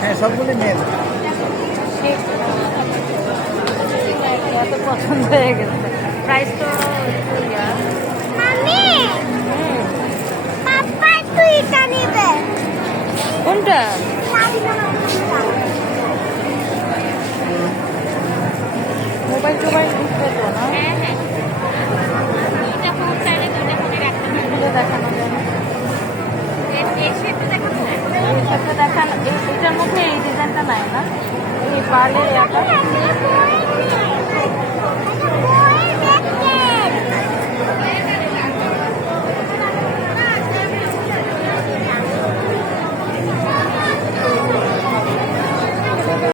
হ্যাঁ সবগুলি মেল। এত পছন্দ হয়ে গেছে। প্রাইস তো কোনটা? মোবাইল টোবাইল ঢুকবে তো না? দেখানো যায় না। এটার মধ্যে এই ডিজাইনটা নাই না, এই পালের